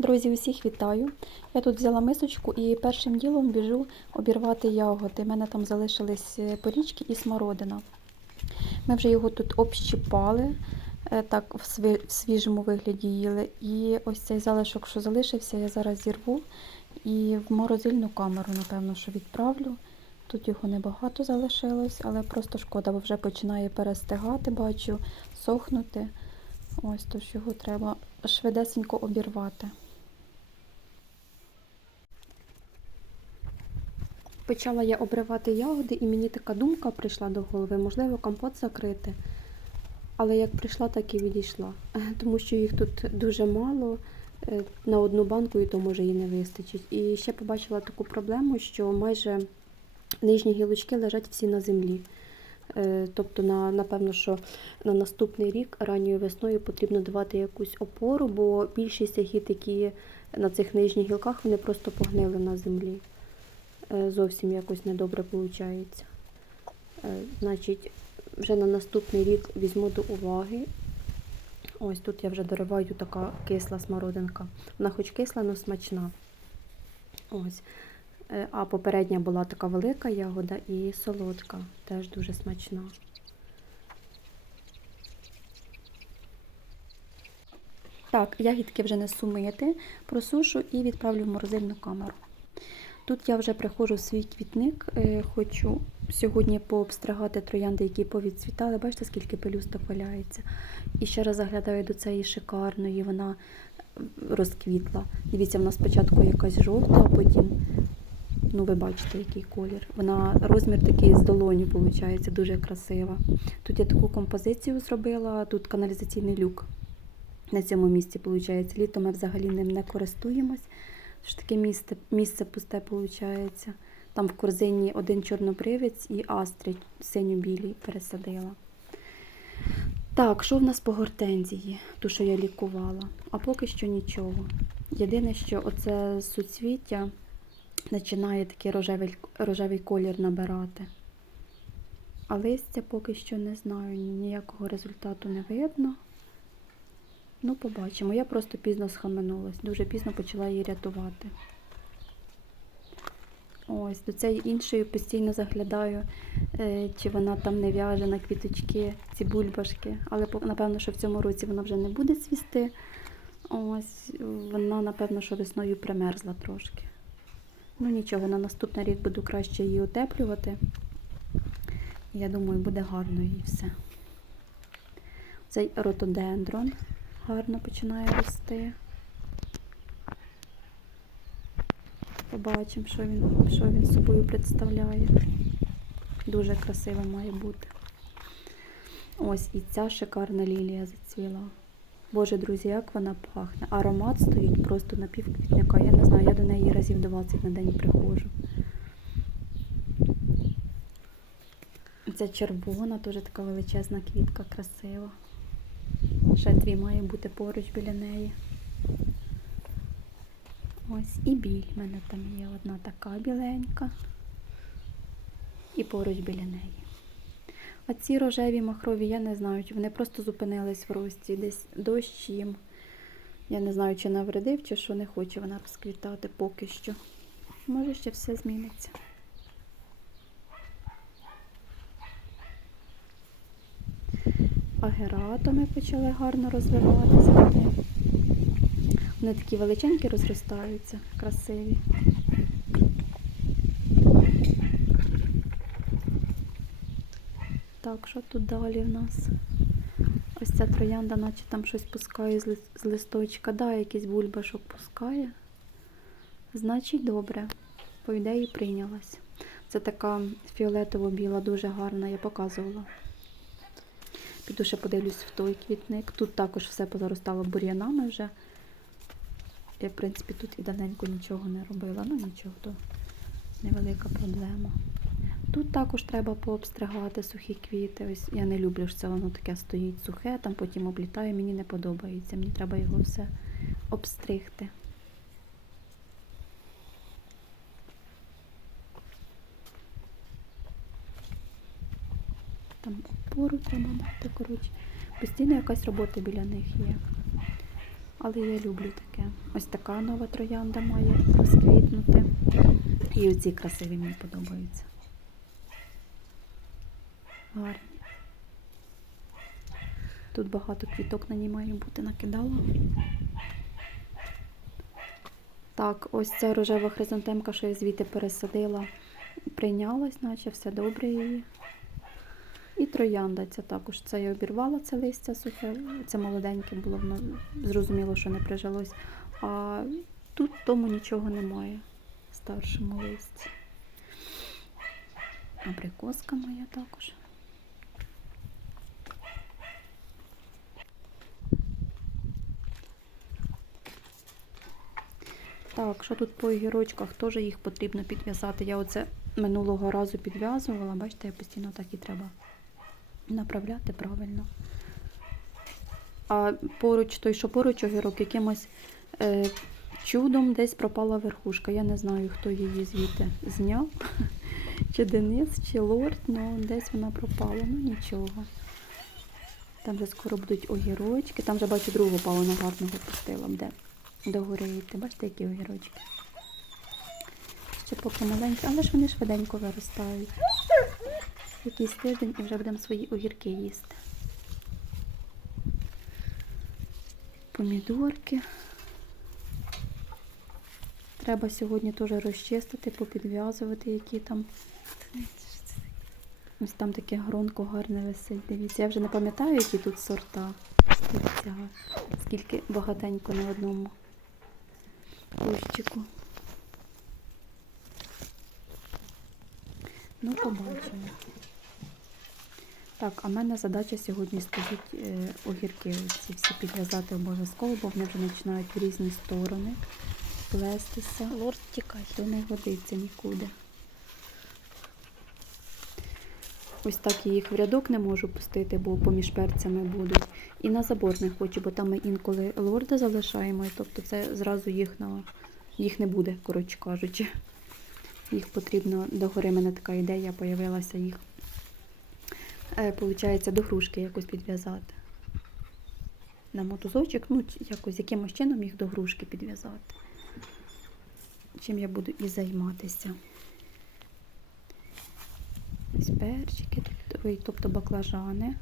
Друзі, усіх вітаю. Я тут взяла мисочку і першим ділом біжу обірвати ягоди. У мене там залишились е, порічки і смородина. Ми вже його тут общипали, е, так в свіжому вигляді їли. І ось цей залишок, що залишився, я зараз зірву і в морозильну камеру, напевно, що відправлю. Тут його небагато залишилось, але просто шкода, бо вже починає перестигати, бачу, сохнути. Ось тож його треба швидесенько обірвати. Почала я обривати ягоди, і мені така думка прийшла до голови, можливо, компот закрити. Але як прийшла, так і відійшла. Тому що їх тут дуже мало е, на одну банку, і то може і не вистачить. І ще побачила таку проблему, що майже нижні гілочки лежать всі на землі. Е, Тобто, на, напевно, що на наступний рік ранньою весною потрібно давати якусь опору, бо більшість ягід, які на цих нижніх гілках, вони просто погнили на землі. Е, Зовсім якось недобре виходить. Значить, вже на наступний рік візьму до уваги. Ось тут я вже дориваю така кисла смородинка. Вона хоч кисла, але смачна. Ось. Е, А попередня була така велика ягода і солодка, теж дуже смачна. Так, ягідки вже несу мити, просушу і відправлю в морозильну камеру. Тут я вже приходжу в свій квітник, е, хочу сьогодні пообстригати троянди, які повідцвітали. Бачите, скільки пелюсток валяється. І ще раз заглядаю до цієї шикарної, вона розквітла. Дивіться, вона спочатку якась жовта, а потім, ну ви бачите, який колір. Вона розмір такий з долоні, виходить, дуже красива. Тут я таку композицію зробила, тут каналізаційний люк. На цьому місці, виходить. Літом ми взагалі ним не користуємось. Ж таке місце, місце пусте виходить. Там в корзині один чорнобривець і астри синьо-білі пересадила. Так, що в нас по гортензії, ту, що я лікувала? А поки що нічого. Єдине, що оце суцвіття починає такий рожевий, рожевий колір набирати. А листя поки що не знаю, ніякого результату не видно. Ну, побачимо. Я просто пізно схаменулась, дуже пізно почала її рятувати. Ось, до цієї іншої постійно заглядаю, е, чи вона там не в'яже на квіточки, ці бульбашки. Але напевно, що в цьому році вона вже не буде цвісти. Ось, вона, напевно, що весною примерзла трошки. Ну нічого, на наступний рік буду краще її утеплювати. Я думаю, буде гарно і все. Цей ротодендрон гарно починає рости. Побачимо, що він, що він собою представляє. Дуже красиво має бути. Ось і ця шикарна лілія зацвіла. Боже, друзі, як вона пахне. Аромат стоїть просто на півквітника. Я не знаю, я до неї разів 20 на день приходжу. Ця червона, теж така величезна квітка, красива. Ще дві має бути поруч біля неї. Ось і біль. У мене там є одна така біленька. І поруч біля неї. А ці рожеві махрові, я не знаю, чи вони просто зупинились в рості, десь дощ їм. Я не знаю, чи навредив, чи що не хоче вона розквітати поки що. Може, ще все зміниться. Агератами почали гарно розвиватися. Вони, вони такі величенькі розростаються, красиві. Так, що тут далі в нас? Ось ця троянда, наче там щось пускає з листочка. Да, якийсь бульбашок пускає. Значить, добре. По ідеї прийнялась. Це така фіолетово-біла, дуже гарна, я показувала. Піду ще подивлюсь в той квітник. Тут також все позаростало бур'янами вже. Я, в принципі, тут і давненько нічого не робила. Ну нічого, то невелика проблема. Тут також треба пообстригати сухі квіти. Ось я не люблю, що це воно таке стоїть сухе, там потім облітає, мені не подобається. Мені треба його все обстригти. Там опору треба дати, коротше. Постійно якась робота біля них є. Але я люблю таке. Ось така нова троянда має розквітнути. І оці красиві мені подобаються. Гарні. Тут багато квіток на ній має бути накидала. Так, ось ця рожева хризантемка, що я звідти пересадила, прийнялась, наче все добре її. І троянда ця також. Це я обірвала це листя сухе, це молоденьке було, воно зрозуміло, що не прижилось. А тут тому нічого немає старшому листі. Абрикоска моя також. Так, що тут по огірочках, теж їх потрібно підв'язати. Я оце минулого разу підв'язувала, бачите, я постійно так і треба направляти правильно. А поруч, той, що поруч огірок, якимось е, чудом десь пропала верхушка. Я не знаю, хто її звідти зняв. Чи Денис, чи лорд, ну десь вона пропала, ну нічого. Там вже скоро будуть огірочки. Там вже бачу другу палину гарного пустила, де догори. Бачите, які огірочки. Ще поки маленькі, але ж вони швиденько виростають. Якийсь тиждень і вже будемо свої огірки їсти. Помідорки. Треба сьогодні теж розчистити, попідв'язувати, які там. Ось там таке гронко гарне висить. Дивіться, я вже не пам'ятаю, які тут сорта. Скільки багатенько на одному кущику. Ну, побачимо. Так, а в мене задача сьогодні стоїть е, огірки ці всі підв'язати обов'язково, бо вони вже починають в різні сторони плестися. Лорд тікай. То не годиться нікуди. Ось так я їх в рядок не можу пустити, бо поміж перцями будуть. І на забор не хочу, бо там ми інколи лорда залишаємо, і тобто це зразу їх на їх не буде, коротше кажучи. Їх потрібно догори. Мене така ідея появилася їх. Е, Получається, до грушки якось підв'язати. На мотузочок, ну, якось якимось чином їх до грушки підв'язати. Чим я буду і займатися. Ось перчики, тобто баклажани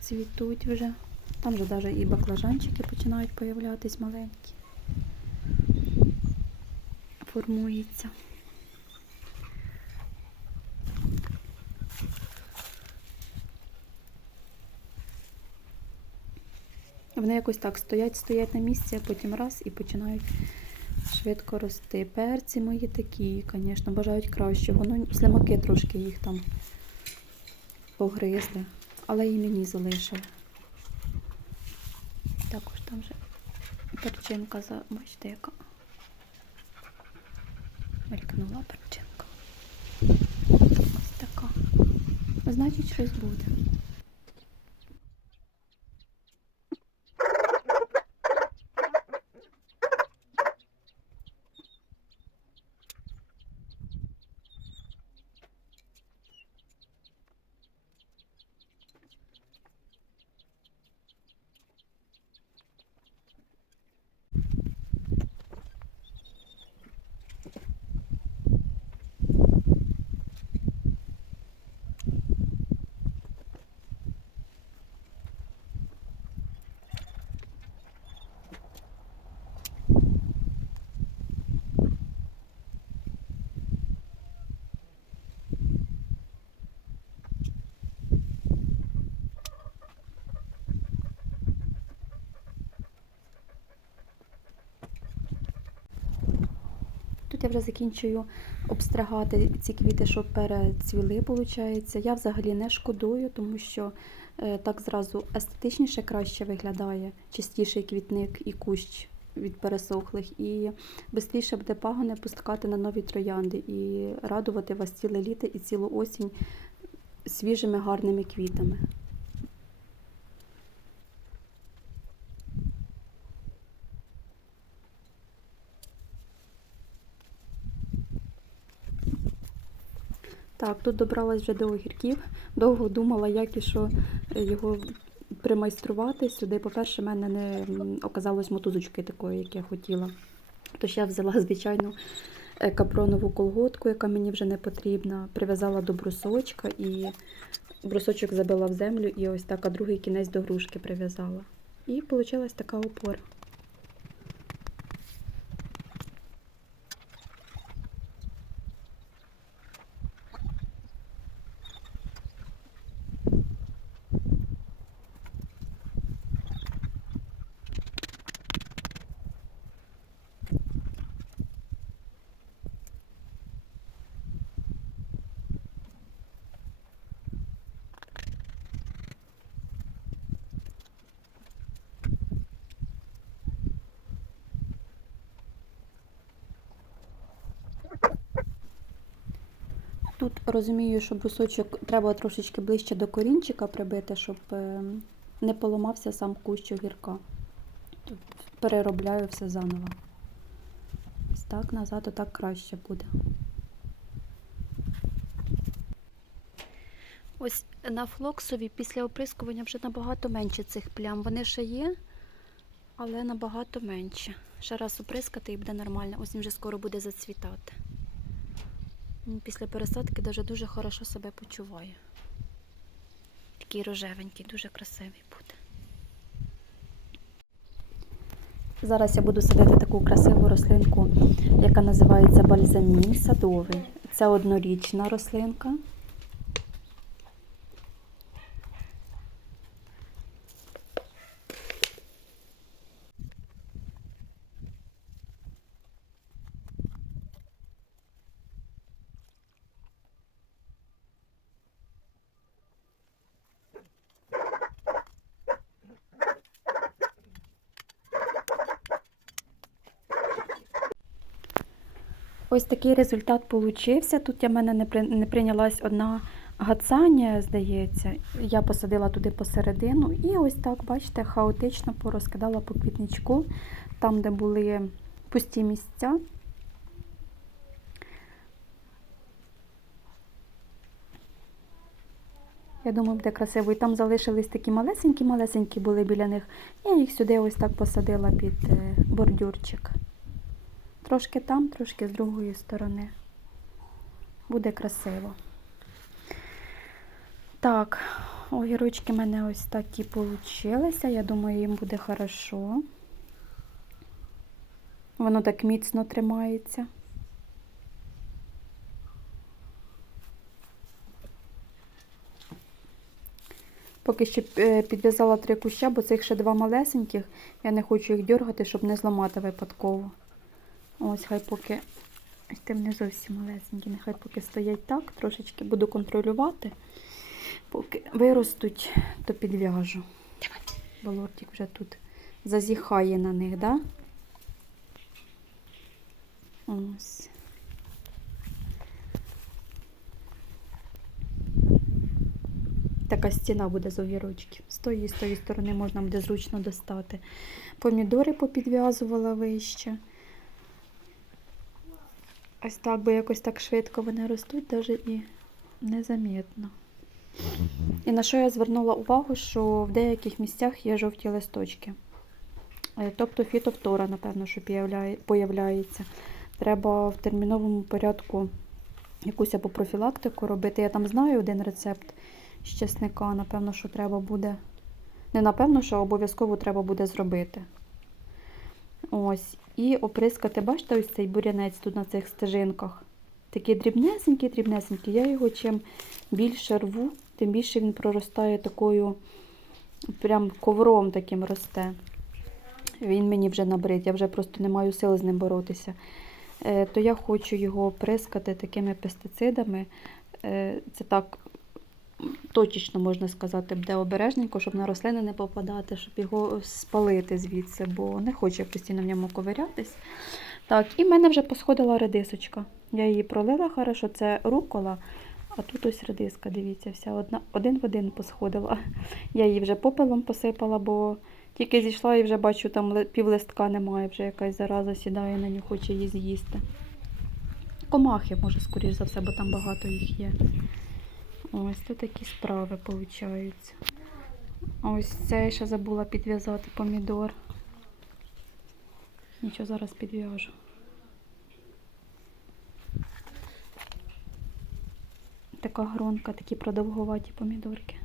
цвітуть вже. Там вже навіть і баклажанчики починають появлятись маленькі. Формується. Вони якось так стоять, стоять на місці, а потім раз і починають швидко рости. Перці мої такі, звісно, бажають кращого. Ну, слимаки трошки їх там погризли, але і мені залишили. Також там вже перчинка, за- бачите, яка мелькнула перчинка. Ось така. Значить, щось буде. Я вже закінчую обстригати ці квіти, щоб перецвіли, виходить. Я взагалі не шкодую, тому що е, так зразу естетичніше краще виглядає, чистіший квітник і кущ від пересохлих, і швидше буде пагони пускати на нові троянди і радувати вас ціле літо і цілу осінь свіжими гарними квітами. Так, тут добралась вже до огірків. Довго думала, як і що е, його примайструвати сюди. По-перше, в мене не оказалось мотузочки такої, як я хотіла. Тож я взяла звичайну е, капронову колготку, яка мені вже не потрібна, прив'язала до брусочка і брусочок забила в землю і ось так, а другий кінець до грушки прив'язала. І вийшла така опора. Тут розумію, що брусочок треба трошечки ближче до корінчика прибити, щоб е, не поламався сам кущ огірка. Переробляю все заново. Ось так назад, отак краще буде. Ось на флоксові після оприскування вже набагато менше цих плям. Вони ще є, але набагато менше. Ще раз оприскати і буде нормально. Ось він вже скоро буде зацвітати. Після пересадки даже дуже хорошо себе почуває. Такий рожевенький, дуже красивий буде. Зараз я буду садити таку красиву рослинку, яка називається бальзамін садовий. Це однорічна рослинка. Ось такий результат получився. Тут я мене не, при... не прийнялась одна гацання, здається. Я посадила туди посередину і ось так, бачите, хаотично порозкидала по квітничку, там, де були пусті місця. Я думаю, буде красиво. І там залишились такі малесенькі-малесенькі були біля них. Я їх сюди ось так посадила під е, бордюрчик. Трошки там, трошки з другої сторони. Буде красиво. Так, огірочки в мене ось такі получилися. Я думаю, їм буде хорошо. Воно так міцно тримається. Поки що е, підв'язала три куща, бо цих ще два малесеньких. Я не хочу їх дергати, щоб не зламати випадково. Ось хай поки тим не зовсім малесенькі, нехай поки стоять так, трошечки буду контролювати. Поки виростуть, то підв'яжу. Бо лортик вже тут зазіхає на них, да? Ось. Така стіна буде з огірочків. З тої, з тої сторони можна буде зручно достати. Помідори попідв'язувала вище. Ось так, бо якось так швидко вони ростуть, навіть і незамітно. І на що я звернула увагу, що в деяких місцях є жовті листочки. Е, Тобто фітофтора, напевно, що появляється. Треба в терміновому порядку якусь або профілактику робити. Я там знаю один рецепт з чесника, напевно, що треба буде. Не напевно, що обов'язково треба буде зробити. Ось. І оприскати, бачите, ось цей бурянець тут на цих стежинках. Такий дрібнесенький, дрібнесенький. Я його чим більше рву, тим більше він проростає такою, прям ковром таким росте. Він мені вже набрид, я вже просто не маю сил з ним боротися. Е, То я хочу його оприскати такими пестицидами. Е, Це так точечно можна сказати, буде обережненько, щоб на рослини не попадати, щоб його спалити звідси, бо не хочу постійно в ньому ковирятись. Так, і в мене вже посходила редисочка. Я її пролила хорошо, це рукола, а тут ось редиска, дивіться, вся одна, один в один посходила. Я її вже попелом посипала, бо тільки зійшла і вже бачу, там ли- пів листка немає, вже якась зараза сідає на нього, хоче її з'їсти. Комахи, може, скоріш за все, бо там багато їх є. Ось тут такі справи виходять. Ось це я ще забула підв'язати помідор. Нічого, зараз підв'яжу. Така гронка, такі продовгуваті помідорки.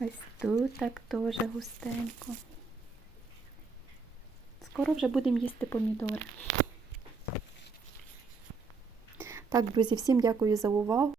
Ось тут так теж густенько. Скоро вже будемо їсти помідори. Так, друзі, всім дякую за увагу.